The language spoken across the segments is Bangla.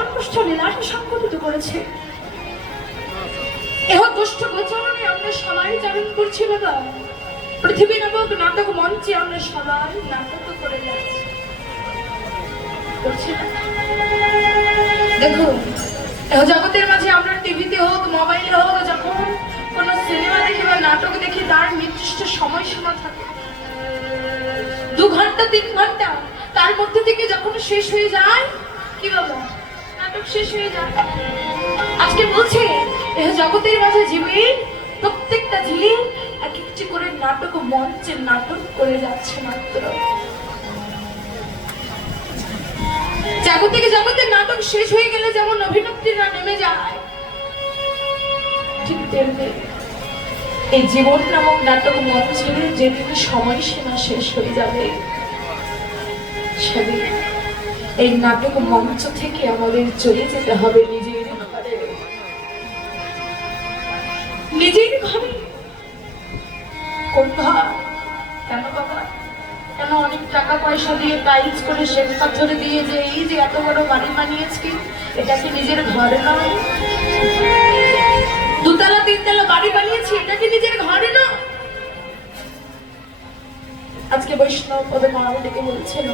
এমন লীলাকে সংগঠিত করেছে। এহ দুষ্ট গোচরণে আমরা সবাই চারণ করছি বাবা। পৃথিবী নামক নাটক মঞ্চে আমরা সবাই নাটক করে যাচ্ছি। করছি এহ জগতের মাঝে আমরা টিভিতে হোক, মোবাইলে হোক, যখন কোনো সিনেমা দেখি বা নাটক দেখি, তার নির্দিষ্ট সময়সীমা থাকে। দু ঘণ্টা, তিন ঘণ্টা, তার মধ্যে থেকে যখন শেষ হয়ে যায়, কি বাবা? আজকে বলছে, এ জগতের মাঝে জীবের প্রত্যেকটা জীব এক একটি করে নাটক মঞ্চে নাটক করে যাচ্ছে মাত্র। জাগতিক জগতের নাটক শেষ হয়ে গেলে যেমন অভিনেত্রীরা নেমে যায়, ঠিক তেমনি এই জীবন নামক নাটক মঞ্চের যেদিন সময়সীমা শেষ হয়ে যাবে, সেদিন এই নাটক মঞ্চ থেকে আমাদের চলে যেতে হবে নিজের ঘরে। নিজের ঘরে? কোন কেন বাবা? কেন অনেক টাকা পয়সা দিয়ে টাইলস করে শ্বেত পাথরে দিয়ে যে এই যে এত বড় বাড়ি বানিয়েছি, এটা কি নিজের ঘরে নয়? দুতলা, তিনতলা বাড়ি বানিয়েছি, এটা কি নিজের ঘরে আজকে বৈষ্ণব পদে মহামতিকে বলছেন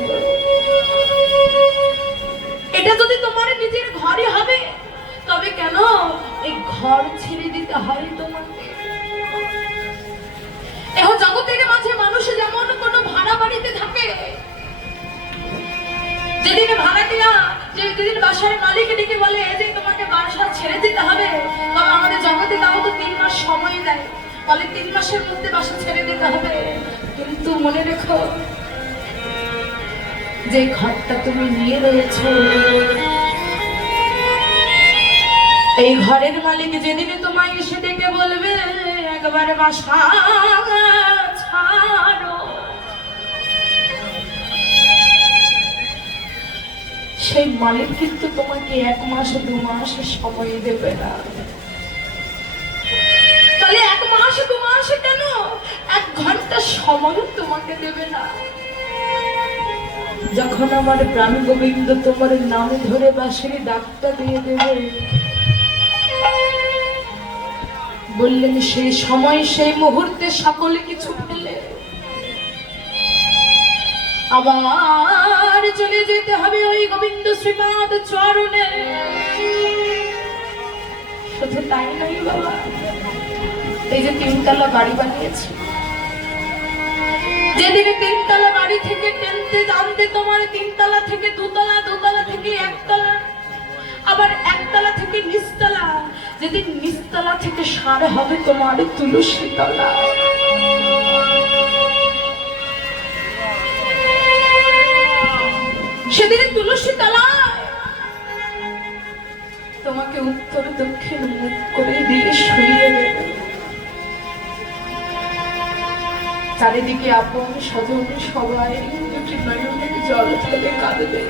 এটা যদি তোমার নিজের ঘরে হবে, তবে কেন এই ঘর ছেড়ে দিতে হয় তোমাকে? এহ, জগতের মাঝে মানুষ যেমন কোনো ভাড়া বাড়িতে থাকে, যেদিন যে যেদিন বাসার মালিক ডেকে বলে যে তোমাকে বাসা ছেড়ে দিতে হবে, তবে আমাদের জগতে তাও তো তিন মাস সময় দেয়। বলে তিন মাসের মধ্যে বাসা ছেড়ে দিতে হবে। কিন্তু মনে রেখো যে ঘরটা তুমি নিয়ে রয়েছ, এই ঘরের মালিক যেদিন তোমায় এসে ডেকে বলবে, একবার বাসা ছাড়ো। সেই মালিক কিন্তু তোমাকে এক মাস, দু মাস সময় দেবে না। তাহলে এক মাস, দু মাস কেন এক ঘণ্টা সময় তোমাকে দেবে না। যখন আমার প্রাণ গোবিন্দ তোমার নাম ধরে বাসের ডাকটা দিয়ে দেবে, বললেন সেই সময় সেই মুহূর্তে সকলে কিছু পেলে আবার চলে যেতে হবে ওই গোবিন্দ শ্রীপাদ চরণে। শুধু তাই নয় বাবা এই যে তিনতলা বাড়ি বানিয়েছি। যেদিন তিনতলা বাড়ি থেকে টেনতে জানতে তোমার তিনতলা থেকে দুতলা দুতলা থেকে একতলা, আবার একতলা থেকে নিচতলা, যেদিন নিচতলা থেকে সার হবে তোমার তুলসী তলা। সেদিন তুলসী তলায় তোমাকে উত্তর দক্ষিণ মুখ করে দিয়ে শুয়ে চারিদিকে আপন স্বজন সবাই দুটি জল ফেলে কাঁদবে।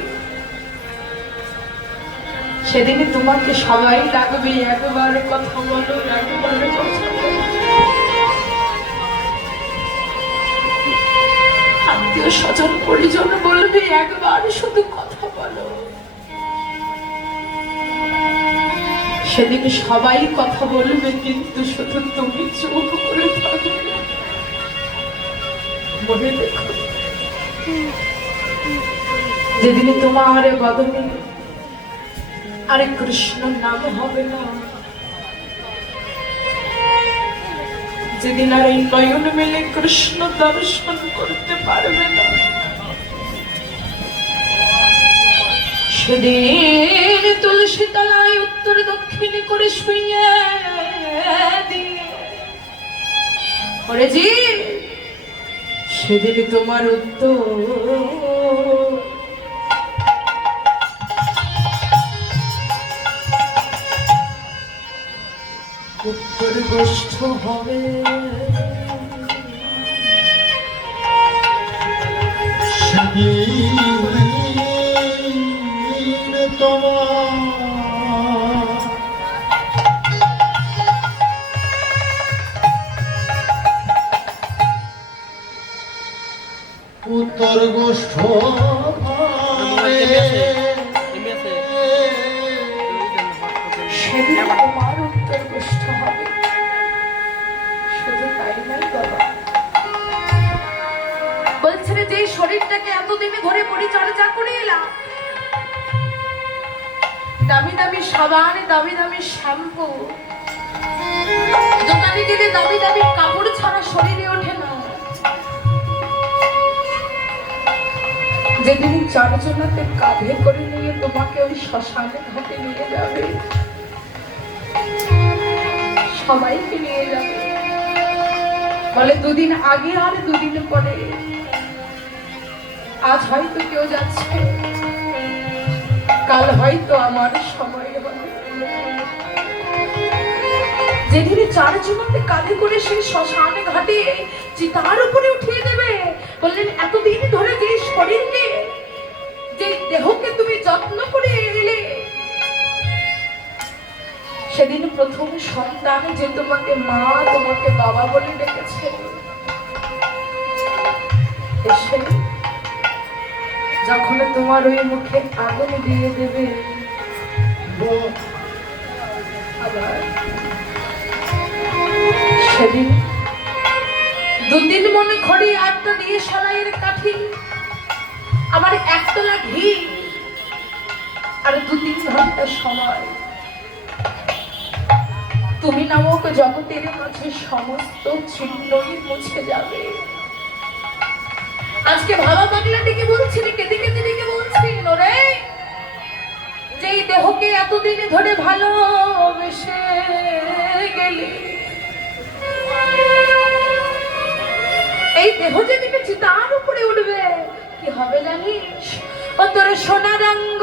সেদিন তোমাকে সবাই ডাকবে, একবার কথা বলো, একবার আত্মীয় স্বজন, পরিজন বলবে, একবার শুধু কথা বলো। সেদিন সবাই কথা বলবে, কিন্তু শুধু তুমি চোখ করে থাকবে। মনে যেদিন তোমার বদলে আরে কৃষ্ণ নাম হবে না। যেদিন আর এই নয়ন মেলে কৃষ্ণ দর্শন করতে পারবে না। সেদিন তুলসী তলায় উত্তর দক্ষিণে করে শুয়ে দিয়ে সেদিন তোমার উত্তর। উত্তর গোষ্ঠ হবে। সেদিন উত্তর গোষ্ঠ সেদিন তোমার উত্তর গোষ্ঠ হবে। শুধু তাই নয় বাবা। বলছে রে যে শরীরটাকে এতদিনে ধরে পরিচর্যা করে এলাম দামি দামি সাবান দামি দামি শ্যাম্পু। দোকানে যেদিন চারজনাতে কাঁধে করে নিয়ে তোমাকে ওই শ্মশানে ঘাটে নিয়ে যাবে, সবাইকে নিয়ে যাবে। বলে দুদিন আগে আর দুদিন পরে, আজ হয়তো কেউ যাচ্ছে, কাল হয়তো আমার সময় যেদিন চারজনকে কাঁধে করে সেই শ্মশানে ঘাটে চিতার উপরে উঠিয়ে দেবে বললেন, এতদিন ধরে যে দেহকে তুমি যত্ন করে এলে, সেদিন প্রথম সন্তান যে তোমাকে মা, তোমাকে বাবা বলে ডেকেছে। এসে যখন তোমার ওই মুখে আগুন দিয়ে দেবে সেদিন দুদিন মনে খড়ি আটটা দিয়ে সালাইয়ের কাঠি। আমার একতলা ঘি। আর দু তিন ঘণ্টা সময়। তুমি নামক জগতের মাঝে সমস্ত ছিন্নই মুছে যাবে। আজকে ভাবা পাগলা ডেকে বলছি রে, কেঁদে কেঁদে ডেকে বলছি রে যে এই দেহকে এতদিন ধরে ভালোবেসে গেলি এই দেহ যে পেছি তার উপরে উঠবে। কি হবে জানিস? ও সোনার রঙ্গ